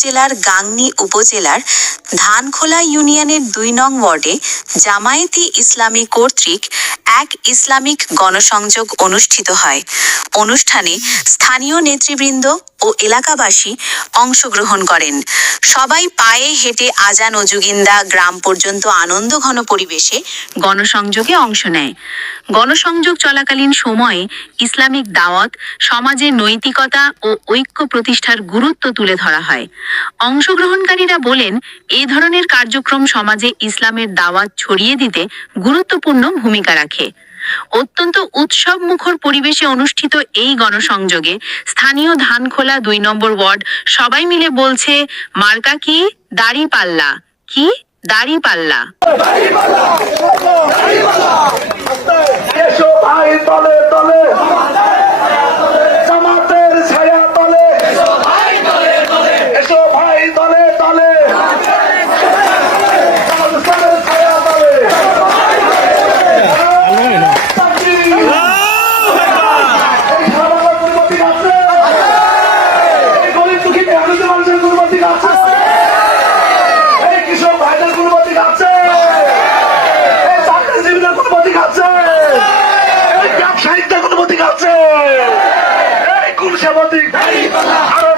জেলার গাংনি উপজেলার ধানখোলা ইউনিয়নের দুই নং ওয়ার্ডে জামায়াতি ইসলামী কর্তৃক এক ইসলামিক গণসংযোগ অনুষ্ঠিত হয়। অনুষ্ঠানে স্থানীয় নেতৃবৃন্দ ও এলাকাবাসী অংশগ্রহণ করেন। সবাই পায়ে হেঁটে আজান ও গ্রাম পর্যন্ত আনন্দ ঘন পরিবেশে গণসংযোগে অংশ নেয়। গণসংযোগ চলাকালীন সময়ে ইসলামিক দাওয়াত সমাজে নৈতিকতা ও ঐক্য প্রতিষ্ঠার গুরুত্ব তুলে ধরা হয়। অংশগ্রহণকারীরা বলেন এই ধরনের কার্যক্রম সমাজে ইসলামের দাওয়াত ছড়িয়ে দিতে গুরুত্বপূর্ণ ভূমিকা রাখে। অত্যন্ত উৎসব মুখর পরিবেশে অনুষ্ঠিত এই গণসংযোগে স্থানীয় ধানখোলা দুই নম্বর ওয়ার্ড সবাই মিলে বলছে, মার্কা কি? দাড়ি পাল্লা কি? দাড়ি পাল্লা কুলসা প্রতীক